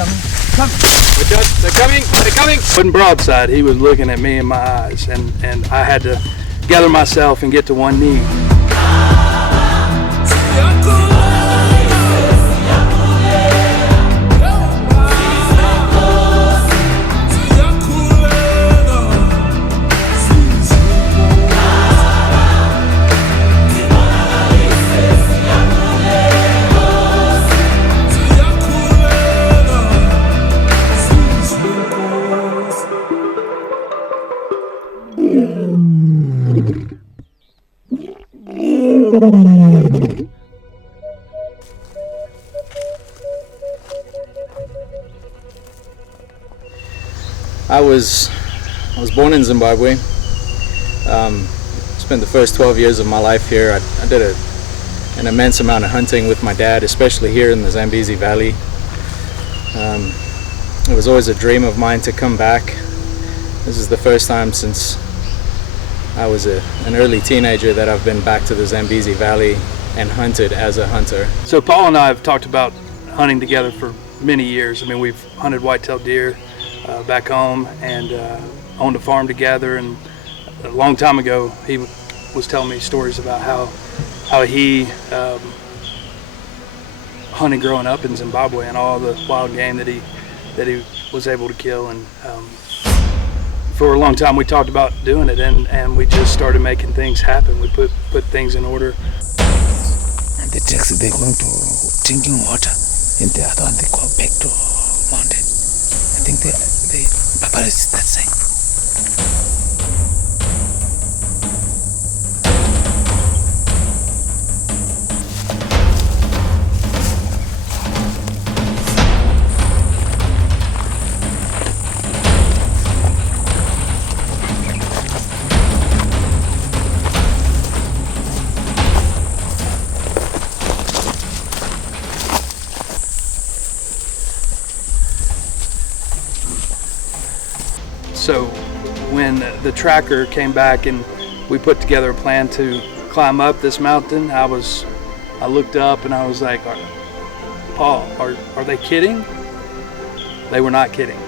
They're coming! They're coming! Putting broadside, he was looking at me in my eyes, and I had to gather myself and get to one knee. I was born in Zimbabwe. Spent the first 12 years of my life here. I did an immense amount of hunting with my dad, especially here in the Zambezi Valley. It was always a dream of mine to come back. This is the first time since I was an early teenager that I've been back to the Zambezi Valley and hunted as a hunter. So Paul and I have talked about hunting together for many years. I mean, we've hunted white-tailed deer back home and owned a farm together, and a long time ago he was telling me stories about how he hunted growing up in Zimbabwe and all the wild game that he was able to kill, and for a long time we talked about doing it, and we just started making things happen. We put things in order. The taxi, they're going to drinking water, and the other one they go back to mountain. I think the Papa is that side. So when the tracker came back and we put together a plan to climb up this mountain, I looked up and I was like, Paul, are they kidding? They were not kidding.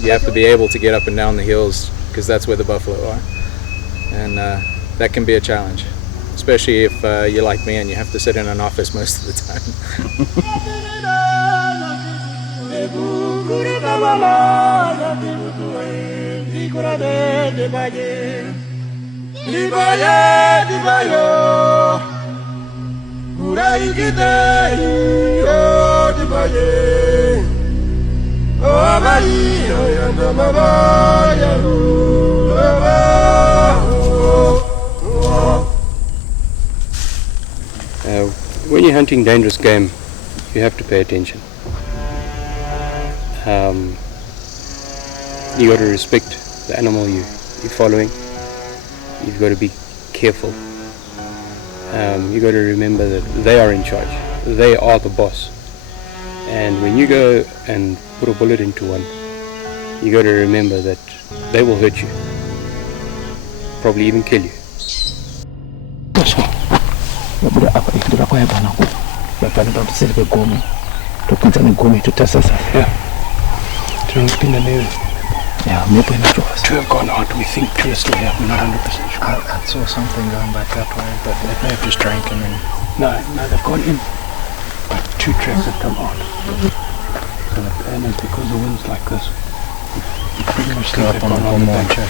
You have to be able to get up and down the hills because that's where the buffalo are, and that can be a challenge, especially if you're like me and you have to sit in an office most of the time. When you're hunting dangerous game, you have to pay attention. You got to respect the animal you're following. You've got to be careful. You got to remember that they are in charge. They are the boss. And when you go and put a bullet into one, you got to remember that they will hurt you, probably even kill you. Two have gone out. We think two are still here. We're not 100% sure. I saw something going back that way, but they may have just drank and then... No, they've gone in. But two tracks have come out. So the plan is, because the wind's like this, you pretty much go up on the back track.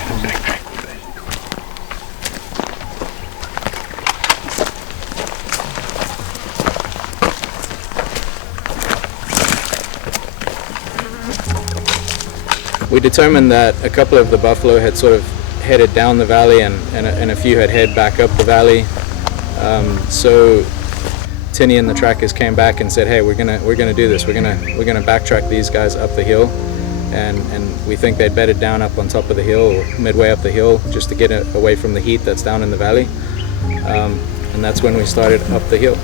We determined that a couple of the buffalo had sort of headed down the valley and a few had headed back up the valley. So Tinie and the trackers came back and said, "Hey, we're gonna do this. We're gonna backtrack these guys up the hill, and we think they'd bedded down up on top of the hill or midway up the hill just to get away from the heat that's down in the valley." And that's when we started up the hill.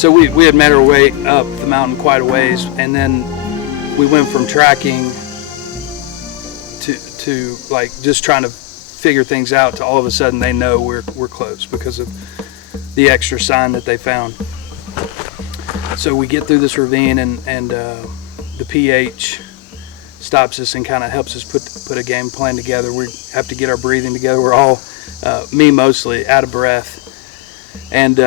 So we had made our way up the mountain quite a ways, and then we went from tracking to like just trying to figure things out to all of a sudden they know we're close because of the extra sign that they found. So we get through this ravine, and the PH stops us and kind of helps us put a game plan together. We have to get our breathing together. We're all, me mostly, out of breath. And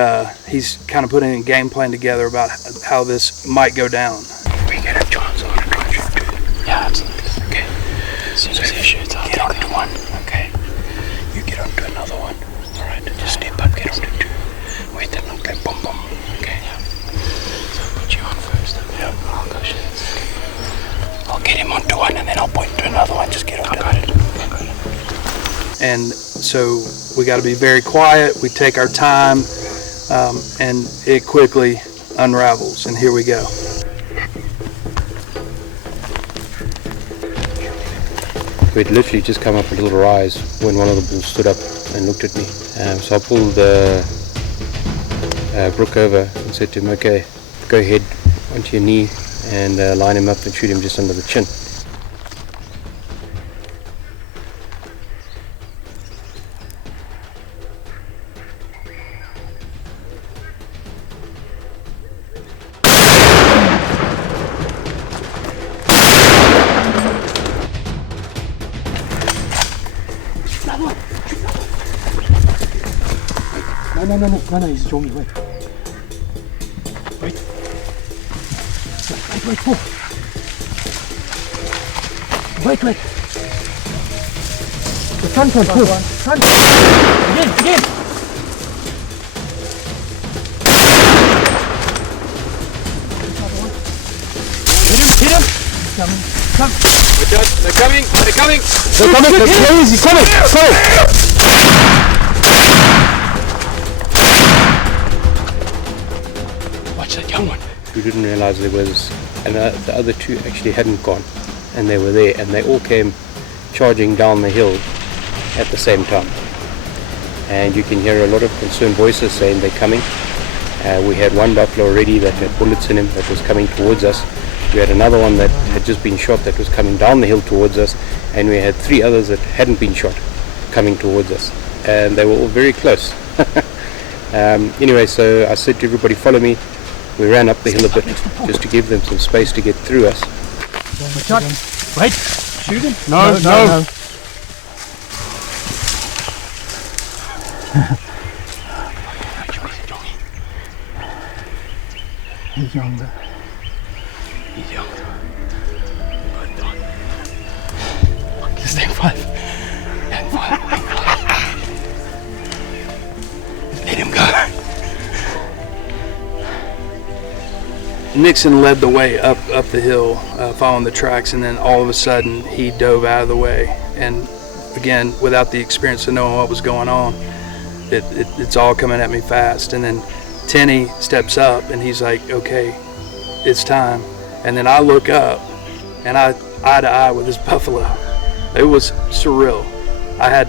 he's kind of putting a game plan together about how this might go down. We get a chance on a try shoot too. Yeah, absolutely. Okay. As soon as he shoots, I'll get take onto it. one. Okay. You get onto another one. All right. Just step up, get onto two. Wait, then look like boom, boom. Okay. So I'll put you on first. Yeah. I'll go shoot. I'll get him onto one, and then I'll point to another one. Just get onto that. And so we got to be very quiet. We take our time, and it quickly unravels. And here we go. We'd literally just come up a little rise when one of the bulls stood up and looked at me. So I pulled Brooke over and said to him, okay, go ahead onto your knee and line him up and shoot him just under the chin. No, he's drawing you. Wait, pull. Wait. The front one, pull. Front. Again. Hit him. Come. They're coming. He's coming. Watch that young one. We didn't realize there was, and the other two actually hadn't gone, and they were there, and they all came charging down the hill at the same time. And you can hear a lot of concerned voices saying they're coming. We had one buffalo already that had bullets in him that was coming towards us. We had another one that had just been shot that was coming down the hill towards us, and we had three others that hadn't been shot coming towards us, and they were all very close. Anyway, so I said to everybody, follow me. We ran up the hill a bit just to give them some space to get through us. Shot. Wait. Shoot him. No. He's young. He's young. Stay 5. Let him go. Nixon led the way up the hill, following the tracks, and then all of a sudden he dove out of the way. And again, without the experience of knowing what was going on, it's all coming at me fast. And then Tinie steps up and he's like, okay, it's time. And then I look up and I eye to eye with this buffalo. It was surreal. I had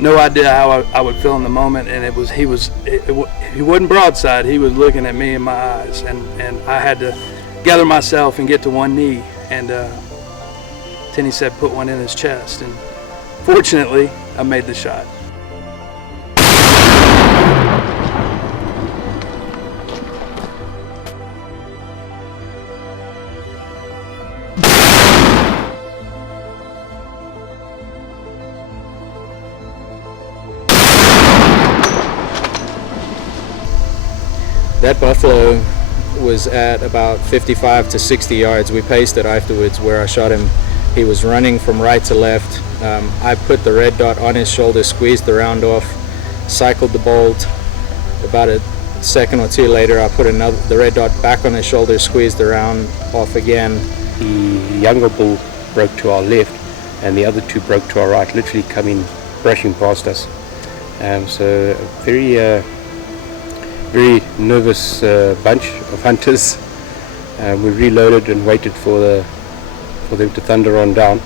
no idea how I would feel in the moment, and he wasn't broadside. He was looking at me in my eyes, and I had to gather myself and get to one knee. And Tinie said, put one in his chest, and fortunately, I made the shot. That buffalo was at about 55 to 60 yards. We paced it afterwards where I shot him. He was running from right to left. I put the red dot on his shoulder, squeezed the round off, cycled the bolt. About a second or two later, I put the red dot back on his shoulder, squeezed the round off again. The younger bull broke to our left, and the other two broke to our right, literally coming, brushing past us. So a very nervous bunch of hunters. We reloaded and waited for them to thunder on down,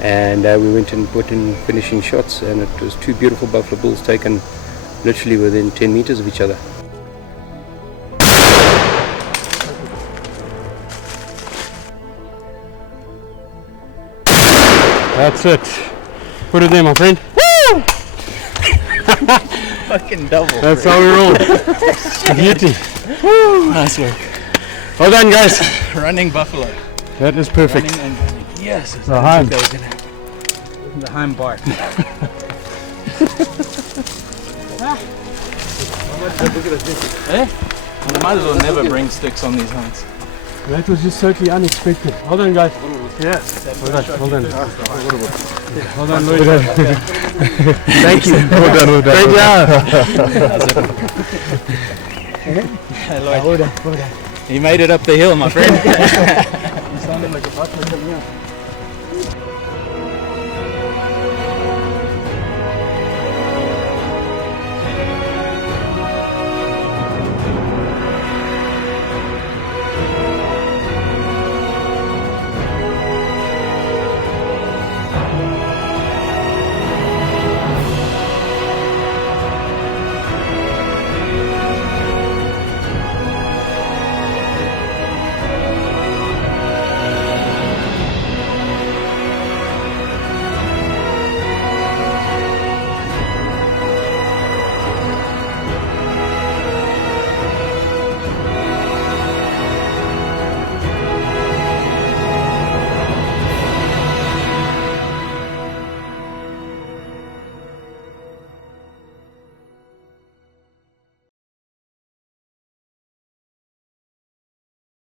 and we went and put in finishing shots, and it was two beautiful buffalo bulls taken literally within 10 meters of each other. That's it. Put it there, my friend. Woo! Fucking double. That's how we roll. Beauty. Woo! Nice work. Well done, guys. Running buffalo. That is perfect. Running and running. Yes. The hind. The hind bark. You might as well never bring sticks on these hunts. That was just totally unexpected. Well done, guys. Yes. Well done. Well done. Well done, Lloyd. Thank you. Well done. Well done. Great job. Lloyd. You made it up the hill, my friend. You sounded like a butler coming up.